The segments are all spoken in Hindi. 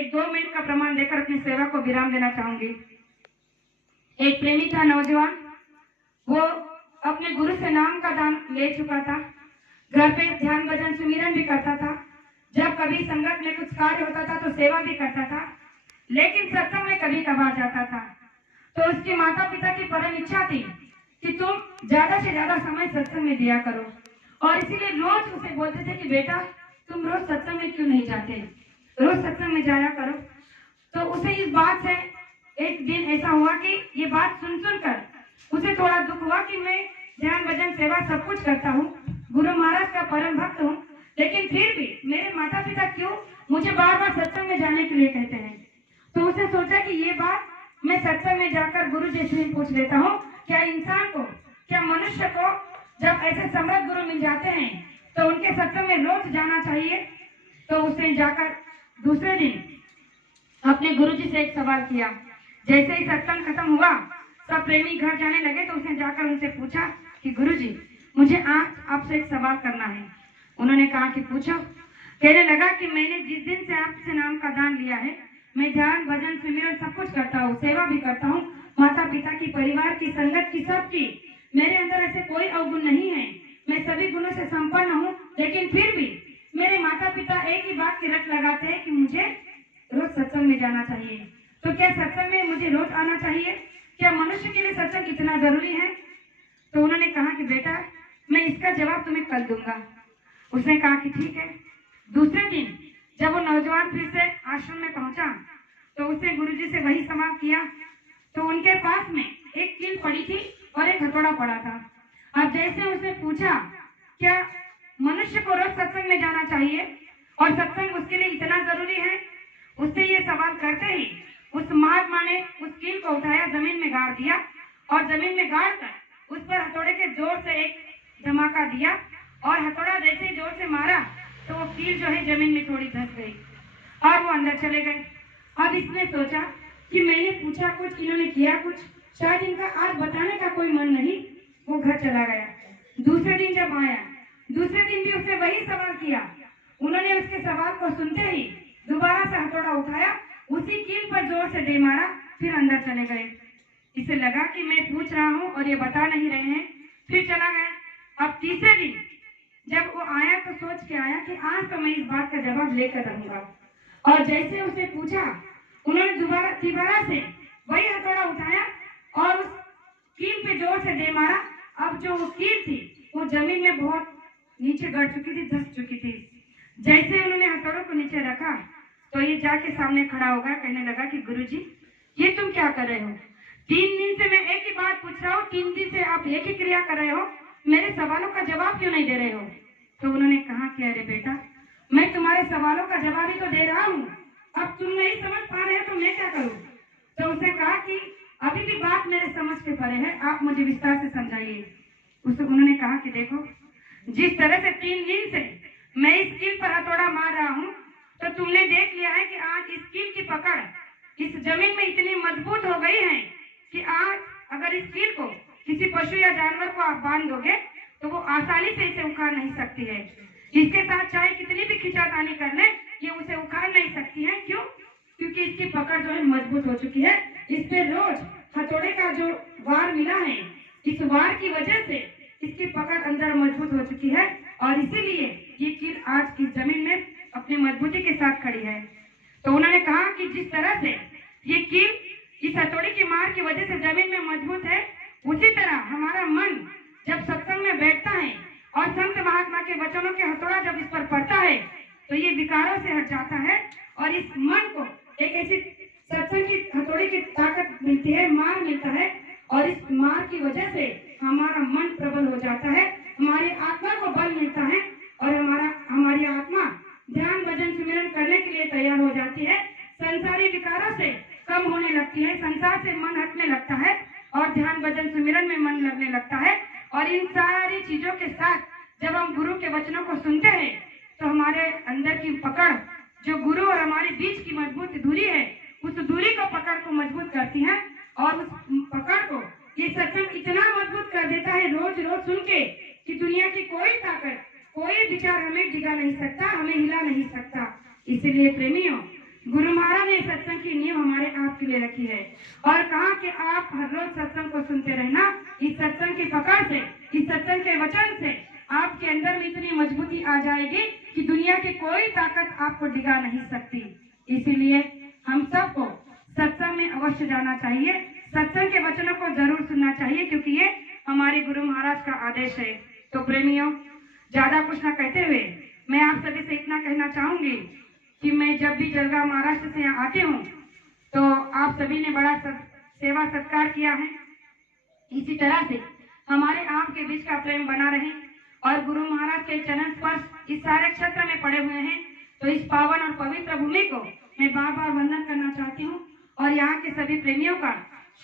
एक 2 मिनट का प्रमाण देकर अपनी सेवा को विराम देना चाहूंगी। एक प्रेमी था नौजवान, वो अपने गुरु से नाम का दान ले चुका था, घर पे ध्यान भजन सुमिरन भी करता था, जब कभी संगत में कुछ कार्य होता था तो सेवा भी करता था, लेकिन सत्संग में कभी कभार जाता था। तो उसके माता पिता की परम इच्छा थी कि तुम ज्यादा से ज्यादा समय सत्संग में दिया करो, और इसीलिए रोज उसे बोलते थे कि बेटा तुम रोज सत्संग में क्यों नहीं जाते, रोज सत्संग में जाया करो। तो उसे इस बात से एक दिन ऐसा हुआ कि ये बात सुन कर उसे थोड़ा दुख हुआ कि मैं ध्यान भजन सेवा सब कुछ करता हूँ, गुरु महाराज का परम भक्त हूँ, लेकिन फिर भी मेरे माता पिता क्यों मुझे बार बार सत्संग में जाने के लिए कहते हैं। तो उसे सोचा कि ये बात मैं सत्संग में जाकर गुरु जी से पूछ लेता हूँ, क्या इंसान को, क्या मनुष्य को जब ऐसे समर्थ गुरु मिल जाते हैं तो उनके सत्संग में रोज जाना चाहिए। तो उसने जाकर दूसरे दिन अपने गुरु जी से एक सवाल किया। जैसे ही सत्संग खत्म हुआ, सब प्रेमी घर जाने लगे, तो उसने जाकर उनसे पूछा कि गुरु जी मुझे आज आपसे एक सवाल करना है। उन्होंने कहा कि पूछो। कहने लगा कि मैंने जिस दिन से आपसे नाम का दान लिया है, मैं ध्यान भजन सुमिरन सब कुछ करता हूँ, सेवा भी करता हूँ, माता पिता की, परिवार की, संगत की, सबकी, मेरे अंदर ऐसे कोई अवगुण नहीं है, मैं सभी गुणों से संपन्न हूँ, लेकिन फिर भी मेरे माता पिता एक ही बात की रट लगाते हैं कि मुझे रोज सत्संग में जाना चाहिए। तो क्या सत्संग में मुझे रोज आना चाहिए? क्या मनुष्य के लिए सत्संग इतना जरूरी है? तो उन्होंने कहा कि बेटा मैं इसका जवाब तुम्हें कल दूंगा। उसने कहा कि ठीक है। दूसरे दिन जब वो नौजवान फिर से आश्रम में पहुंचा तो उसने गुरुजी से वही सवाल किया। तो उनके पास में एक कील पड़ी थी और एक हथौड़ा पड़ा था। अब जैसे उसने पूछा क्या मनुष्य को रोज सत्संग में जाना चाहिए और सत्संग उसके लिए इतना जरूरी है, उससे ये सवाल करते ही उस महात्मा ने उस कील को उठाया, जमीन में गाड़ दिया और जमीन में गाड़ कर उस पर हथौड़े के जोर से एक धमाका दिया और हथौड़ा जैसे ही जोर से मारा तो वो कील जो है जमीन में थोड़ी धंस गई और वो अंदर चले गए। अब इसने सोचा कि मैंने पूछा कुछ, इन्होंने किया कुछ, शायद इनका आज बताने का कोई मन नहीं, वो घर चला गया। दूसरे दिन जब आया, दूसरे दिन भी उसने वही सवाल किया। उन्होंने उसके सवाल को सुनते ही दोबारा से हथौड़ा उठाया, उसी कील पर जोर से दे मारा, फिर अंदर चले गए। इसे लगा कि मैं पूछ रहा हूँ और ये बता नहीं रहे हैं, फिर चला गया। अब तीसरे दिन जब वो आया तो सोच के आया कि आज तो मैं इस बात का जवाब लेकर रहूंगा। और जैसे उसे पूछा, उन्होंने दोबारा से वही हथौड़ा उठाया और उस कील पे जोर से दे मारा। अब जो वो कील थी वो जमीन में बहुत नीचे गड़ चुकी थी, धंस चुकी थी। जैसे उन्होंने हथौड़ों को नीचे रखा तो ये जाके सामने खड़ा होगा, कहने लगा कि गुरुजी ये तुम क्या कर रहे हो? 3 दिन से मैं एक ही बात पूछ रहा हूँ, 3 दिन से आप एक ही क्रिया कर रहे हो, मेरे सवालों का जवाब क्यों नहीं दे रहे हो? तो उन्होंने कहा कि अरे बेटा मैं तुम्हारे सवालों का जवाब ही तो दे रहा हूँ, अब तुम नहीं समझ पा रहे हो तो मैं क्या करूँ? तो उसने कहा कि अभी भी बात मेरे समझ के परे है, आप मुझे विस्तार से समझाइए। उन्होंने कहा कि देखो जिस तरह से 3 दिन से मैं इस कील पर हथौड़ा मार रहा हूँ तो तुमने देख लिया है कि आज इस कील की पकड़ इस जमीन में इतनी मजबूत हो गई है कि आज अगर इस कील को किसी पशु या जानवर को आप बांध दोगे तो वो आसानी से इसे उखाड़ नहीं सकती है। इसके साथ चाहे कितनी भी खिंचातानी कर ले, ये उसे उखाड़ नहीं सकती है। क्यों? क्योंकि इसकी पकड़ जो है मजबूत हो चुकी है। इस पे रोज हथौड़े का जो वार मिला है, इस वार की वजह से इसकी पकड़ अंदर मजबूत हो चुकी है और इसीलिए ये कील आज की जमीन में अपनी मजबूती के साथ खड़ी है। तो उन्होंने कहा कि जिस तरह से ये कील इस हथौड़े की मार की वजह से जमीन में मजबूत है, उसी तरह हमारा मन जब सत्संग में बैठता है और संत महात्मा के वचनों के हथौड़ा जब इस पर पड़ता है तो ये विकारों से हट जाता है और इस मन को एक ऐसी सत्संग की हथौड़े की ताकत मिलती है, मार मिलता है और इस मार की वजह से हमारा मन प्रबल हो जाता है, हमारी आत्मा को बल मिलता है और हमारी आत्मा ध्यान भजन सुमिरन करने के लिए तैयार हो जाती है, संसारी विकारों से कम होने लगती है, संसार से मन हटने लगता है और ध्यान भजन सुमिरन में मन लगने लगता है। और इन सारी चीजों के साथ जब हम गुरु के वचनों को सुनते हैं तो हमारे अंदर की पकड़ जो गुरु और हमारे बीच की मजबूत दूरी है, उस दूरी को पकड़ को मजबूत करती है और उस पकड़ को ये सत्संग इतना मजबूत कर देता है रोज रोज सुन के कि दुनिया की कोई ताकत, कोई विचार हमें डिगा नहीं सकता, हमें हिला नहीं सकता। इसलिए प्रेमियों, गुरु महाराज ने सत्संग की नींव हमारे आपके लिए रखी है और कहा कि आप हर रोज सत्संग को सुनते रहना। इस सत्संग की पकड़ से, इस सत्संग के वचन से आपके अंदर में इतनी मजबूती आ जाएगी कि दुनिया की कोई ताकत आपको डिगा नहीं सकती। इसीलिए हम सबको सत्संग में अवश्य जाना चाहिए, सत्संग के वचनों को जरूर सुनना चाहिए, क्योंकि ये हमारे गुरु महाराज का आदेश है। तो प्रेमियों, ज्यादा कुछ न कहते हुए मैं आप सभी से इतना कहना चाहूंगी कि मैं जब भी जलगांव महाराष्ट्र से यहाँ आती हूँ तो आप सभी ने बड़ा सेवा सत्कार किया है। इसी तरह से हमारे आपके बीच का प्रेम बना रहे और गुरु महाराज के चरण स्पर्श इस सारे क्षेत्र में पड़े हुए हैं। तो इस पावन और पवित्र भूमि को मैं बार बार वंदन करना चाहती हूँ और यहाँ के सभी प्रेमियों का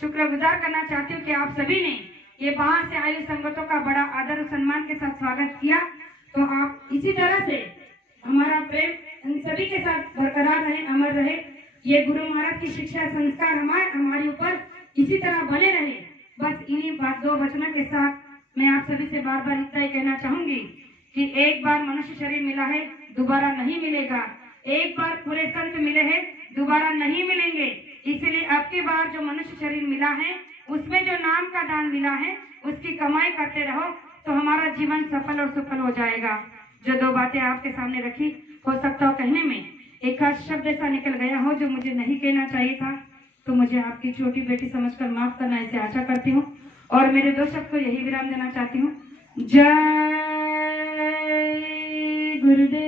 शुक्रगुजार करना चाहती हूँ कि आप सभी ने ये बाहर से आई संगतों का बड़ा आदर और सम्मान के साथ स्वागत किया। तो आप इसी तरह से हमारा प्रेम इन सभी के साथ बरकरार रहे, अमर रहे। ये गुरु महाराज की शिक्षा संस्कार हमारे ऊपर इसी तरह बने रहे। बस इन्हीं दो वचनों के साथ मैं आप सभी से बार बार इतना ही कहना चाहूंगी कि एक बार मनुष्य शरीर मिला है, दोबारा नहीं मिलेगा। एक बार पूरे संत मिले हैं, दोबारा नहीं मिलेंगे। इसलिए अब की बार जो मनुष्य शरीर मिला है उसमें जो नाम का दान मिला है उसकी कमाई करते रहो तो हमारा जीवन सफल और सुफल हो जाएगा। जो दो बातें आपके सामने रखी, हो सकता हो कहने में एक आध शब्द ऐसा निकल गया हो जो मुझे नहीं कहना चाहिए था, तो मुझे आपकी छोटी बेटी समझकर माफ करना, ऐसे आशा करती हूँ। और मेरे दो शब्द को यही विराम देना चाहती हूँ। जय गुरुदेव।